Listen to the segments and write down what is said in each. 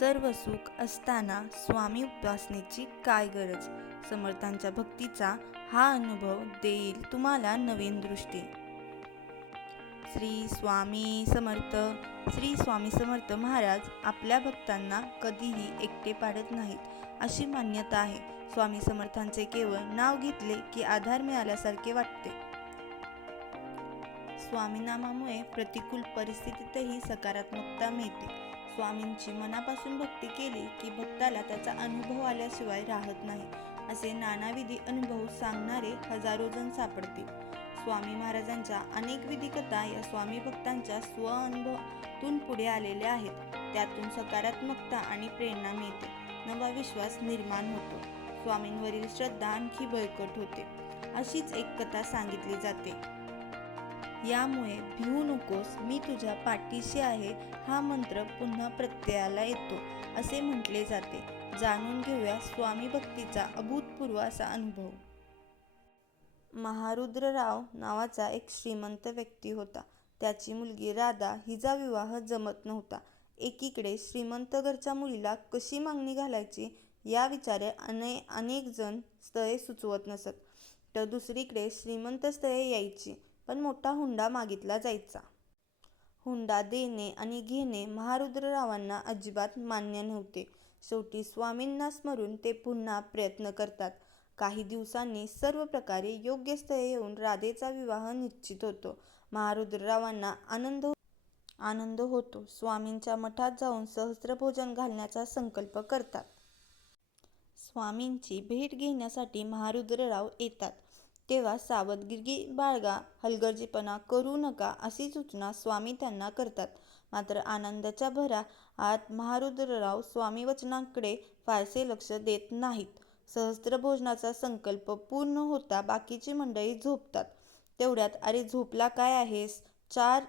सर्व सुख असताना स्वामी उपासनेची काय गरज? समर्थांच्या भक्तीचा हा अनुभव देईल तुम्हाला नवीन दृष्टी. श्री स्वामी समर्थ श्री स्वामी समर्थ महाराज आपल्या भक्तांना कधीही एकटे पाडत नाहीत अशी मान्यता आहे. स्वामी समर्थांचे केवळ नाव घेतले की आधार मिळाल्यासारखे वाटते. स्वामीनामामुळे प्रतिकूल परिस्थितीतही सकारात्मकता मिळते. स्वामींची मनापासून भक्ती केली की भक्ताला त्याचा अनुभव आल्याशिवाय राहत नाही असे नानाविधी अनुभव सांगणारे हजारो जण सापडतील. स्वामी महाराजांच्या अनेक विधी कथा या स्वामी भक्तांच्या स्वअनुभवातून पुढे आलेल्या आहेत. त्यातून सकारात्मकता आणि प्रेरणा मिळते. नवा विश्वास निर्माण होतो. स्वामींवरील श्रद्धा आणखी बळकट होते. अशीच एक कथा सांगितली जाते. यामुळे भिवू नकोस मी तुझ्या पाठीशी आहे हा मंत्र पुन्हा प्रत्ययाला येतो असे म्हटले जाते. जाणून घेऊया स्वामी भक्तीचा अभूतपूर्व असा अनुभव. महारुद्रराव नावाचा एक श्रीमंत व्यक्ती होता. त्याची मुलगी राधा हिचा विवाह जमत नव्हता. एकीकडे श्रीमंत घरच्या मुलीला कशी मागणी घालायची या विचारे अने अनेक जण स्थळे सुचवत नसत. तर दुसरीकडे श्रीमंत स्थळे यायची. पण मोठा हुंडा मागितला जायचा. हुंडा देणे आणि घेणे महारुद्ररावांना अजिबात मान्य नव्हते. शेवटी स्वामींना स्मरून ते पुन्हा प्रयत्न करतात. काही दिवसांनी सर्व प्रकारे योग्य स्थळे येऊन राधेचा विवाह निश्चित होतो. महारुद्ररावांना आनंद हो-, आनंद होतो. स्वामींच्या मठात जाऊन सहस्त्रभोजन घालण्याचा संकल्प करतात. स्वामींची भेट घेण्यासाठी महारुद्रराव येतात. तेव्हा सावधगिरी बाळगा हलगर्जीपणा करू नका अशी सूचना स्वामी त्यांना करतात. मात्र आनंदाच्या भरा आत महारुद्रराव स्वामी वचनांकडे फारसे लक्ष देत नाहीत. सहस्त्रभोजनाचा संकल्प पूर्ण होता बाकीची मंडळी झोपतात. तेवढ्यात अरे झोपला काय आहेस? चार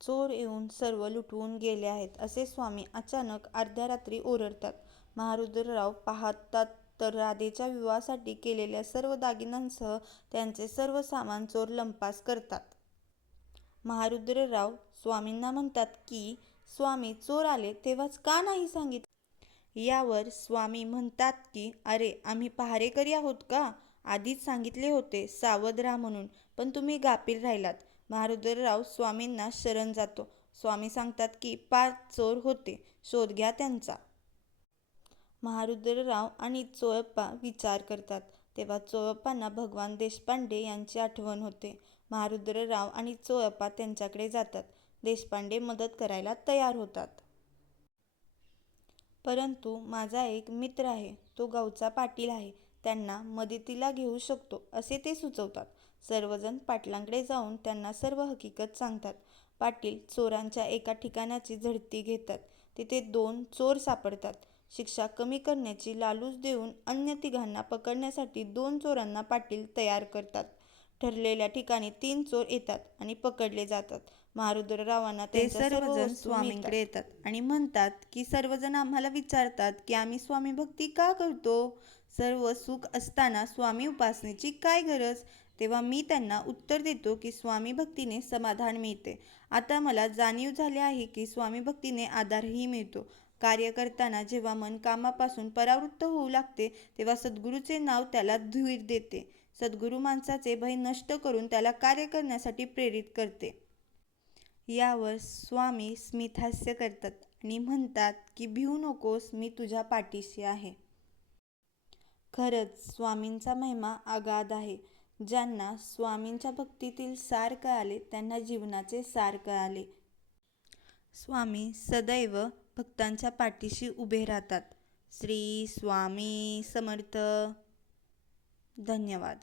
चोर येऊन सर्व लुटवून गेले आहेत असे स्वामी अचानक अर्ध्या रात्री ओरडतात. महारुद्रराव पाहतात तर राधेच्या विवाहासाठी केलेल्या सर्व दागिन्यांसह त्यांचे सर्व सामान चोर लंपास करतात. महारुद्रराव स्वामींना म्हणतात की स्वामी चोर आले तेव्हाच का नाही सांगितले यावर स्वामी म्हणतात की अरे आम्ही पहारेकरी आहोत का? आधीच सांगितले होते सावध राहा म्हणून पण तुम्ही गापील राहिलात महारुद्रराव स्वामींना शरण जातो. स्वामी सांगतात की पाच चोर होते शोध घ्या त्यांचा. महारुद्रराव आणि चोळप्पा विचार करतात. तेव्हा चोळप्पांना भगवान देशपांडे यांची आठवण होते. महारुद्रराव आणि चोळप्पा त्यांच्याकडे जातात. देशपांडे मदत करायला तयार होतात. परंतु माझा एक मित्र आहे. तो गावचा पाटील आहे. त्यांना मदतीला घेऊ शकतो असे ते सुचवतात. सर्वजण पाटलांकडे जाऊन त्यांना सर्व हकीकत सांगतात. पाटील चोरांच्या एका ठिकाणाची झडती घेतात. तिथे दोन चोर सापडतात. शिक्षा कमी करण्याची लालूच देऊन अन्य तिघांना पकडण्यासाठी दोन चोरांना पाटील तयार करतात. ठरलेल्या ठिकाणी तीन चोर येतात आणि पकडले जातात. महारुद्ररावांना ते सर्वजण स्वामींकडे येतात आणि म्हणतात की सर्वजण आम्हाला विचारतात की आम्ही स्वामी भक्ती का करतो? सर्व सुख असताना स्वामी उपासनेची काय गरज? तेव्हा मी त्यांना उत्तर देतो की स्वामी भक्तीने समाधान मिळते. आता मला जाणीव झाली आहे की स्वामी भक्तीने आधारही मिळतो. कार्य करताना जेव्हा मन कामापासून परावृत्त होऊ लागते तेव्हा सद्गुरूचे नाव त्याला धीर देते. सद्गुरू माणसाचे भय नष्ट करून त्याला कार्य करण्यासाठी प्रेरित करते. यावर स्वामी स्मितहास्य करतात आणि म्हणतात की भिवू नकोस मी तुझ्या पाठीशी आहे. खरंच स्वामींचा महिमा आगाध आहे. ज्यांना स्वामींच्या भक्तीतील सार कळाले त्यांना जीवनाचे सार कळाले. स्वामी सदैव भक्तांच्या पाठीशी उभे राहतात. श्री स्वामी समर्थ. धन्यवाद.